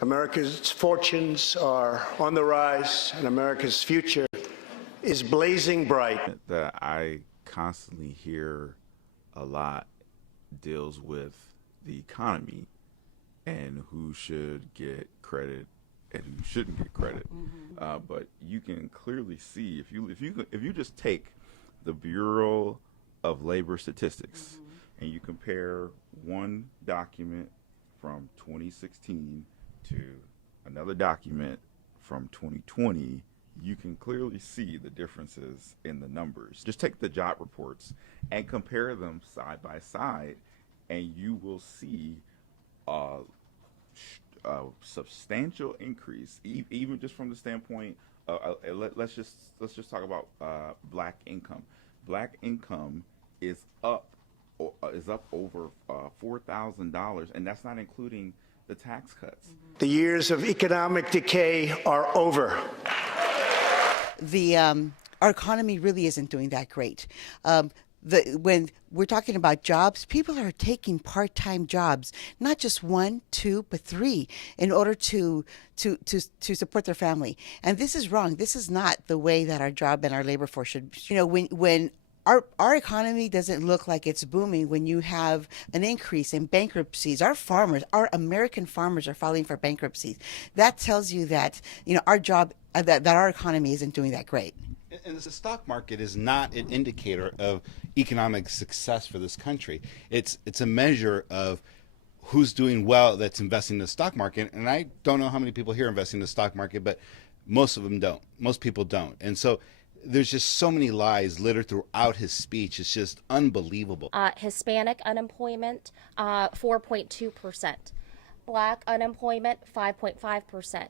America's fortunes are on the rise, and America's future is blazing bright. That I constantly hear a lot deals with the economy and who should get credit and who shouldn't get credit. But you can clearly see if you just take the Bureau of Labor Statistics and you compare one document from 2016 to another document from 2020, you can clearly see the differences in the numbers. Just take the job reports and compare them side by side, and you will see a substantial increase, even just from the standpoint. Let's just talk about black income. Black income is up over $4,000, and that's not including the tax cuts. The years of economic decay are over. Our economy really isn't doing that great. When we're talking about jobs, people are taking part-time jobs, not just 1, 2, but 3, in order to support their family. And this is wrong. This is not the way that our job and our labor force should. When our economy doesn't look like it's booming, when you have an increase in bankruptcies, our American farmers are filing for bankruptcies. That tells you that our job, that our economy isn't doing that great. And the stock market is not an indicator of economic success for this country. It's a measure of who's doing well that's investing in the stock market. And I don't know how many people here investing in the stock market, but most of them don't. Most people don't. And so there's just so many lies littered throughout his speech. It's just unbelievable. Hispanic unemployment, 4.2%. Black unemployment, 5.5%.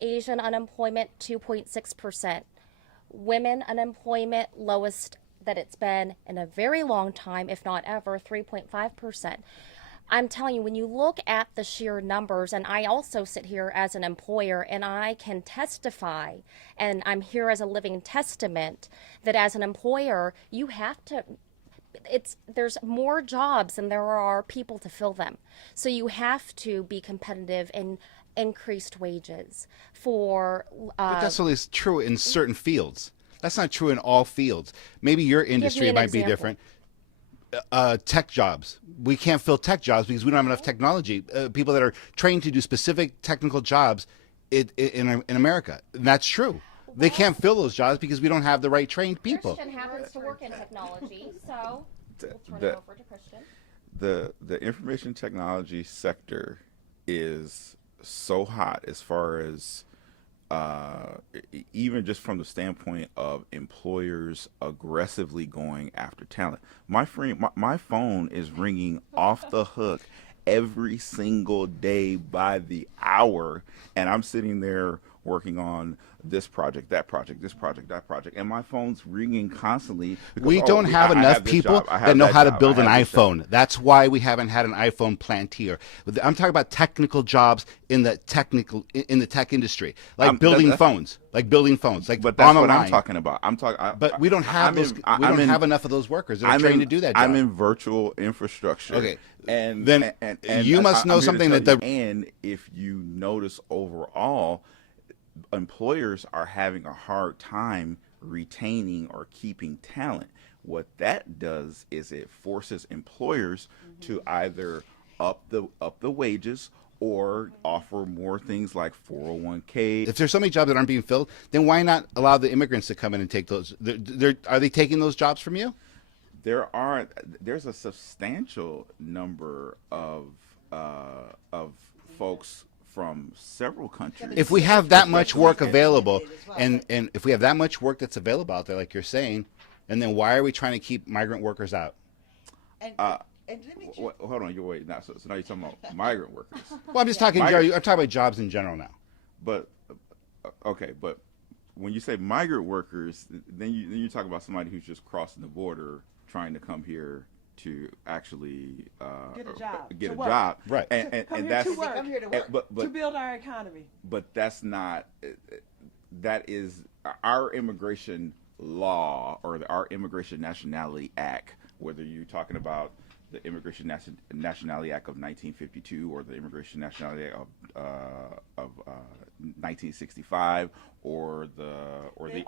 Asian unemployment, 2.6%. Women unemployment, lowest that it's been in a very long time, if not ever, 3.5%. I'm telling you, when you look at the sheer numbers, and I also sit here as an employer, and I can testify, and I'm here as a living testament, that as an employer, you have to, there's more jobs than there are people to fill them. So you have to be competitive in increased wages for... but that's only true in certain fields. That's not true in all fields. Maybe your industry might be different. Tech jobs. We can't fill tech jobs because we don't have enough technology. People that are trained to do specific technical jobs in America. And that's true. They can't fill those jobs because we don't have the right trained people. Christian happens to work in technology, so we'll turn it over to Christian. The information technology sector is so hot as far as even just from the standpoint of employers aggressively going after talent. My phone is ringing off the hook every single day by the hour, and I'm sitting there working on this project, that project, this project, that project, and my phone's ringing constantly. Because, we don't have enough people that know how to build an iPhone. That's why we haven't had an iPhone plant here. I'm talking about technical jobs in the tech industry, like building phones, like but that's what I'm talking about. But we don't have those. We don't have enough of those workers that are trained to do that job. I'm in virtual infrastructure. Okay, and then and you must know something and if you notice overall, employers are having a hard time retaining or keeping talent. What that does is it forces employers to either up the wages or offer more things like 401k. If there's so many jobs that aren't being filled, then why not allow the immigrants to come in and take those? Are they taking those jobs from you? There's a substantial number of folks from several countries. If we have that much work available, and if we have that much work that's available out there, like you're saying, and then why are we trying to keep migrant workers out? And let me hold on, wait. Now, so now you're talking about migrant workers. Well, I'm just talking. I'm talking about jobs in general now. But okay, but when you say migrant workers, then you're talking about somebody who's just crossing the border, trying to come here to actually get a job, right? And that's come here to work, but to build our economy. But that's not. That is our immigration law or our Immigration Nationality Act. Whether you're talking about the Immigration Nationality Act of 1952 or the Immigration Nationality Act of 1965 or the Amended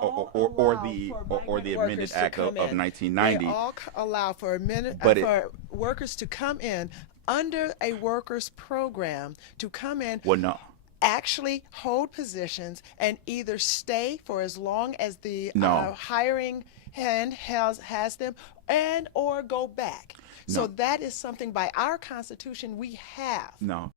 Act of 1990. They all allow for But workers to come in under a workers program to come in. Well, no. Actually hold positions and either stay for as long as the No. hiring hand has them and or go back. So No. that is something by our Constitution we have. No.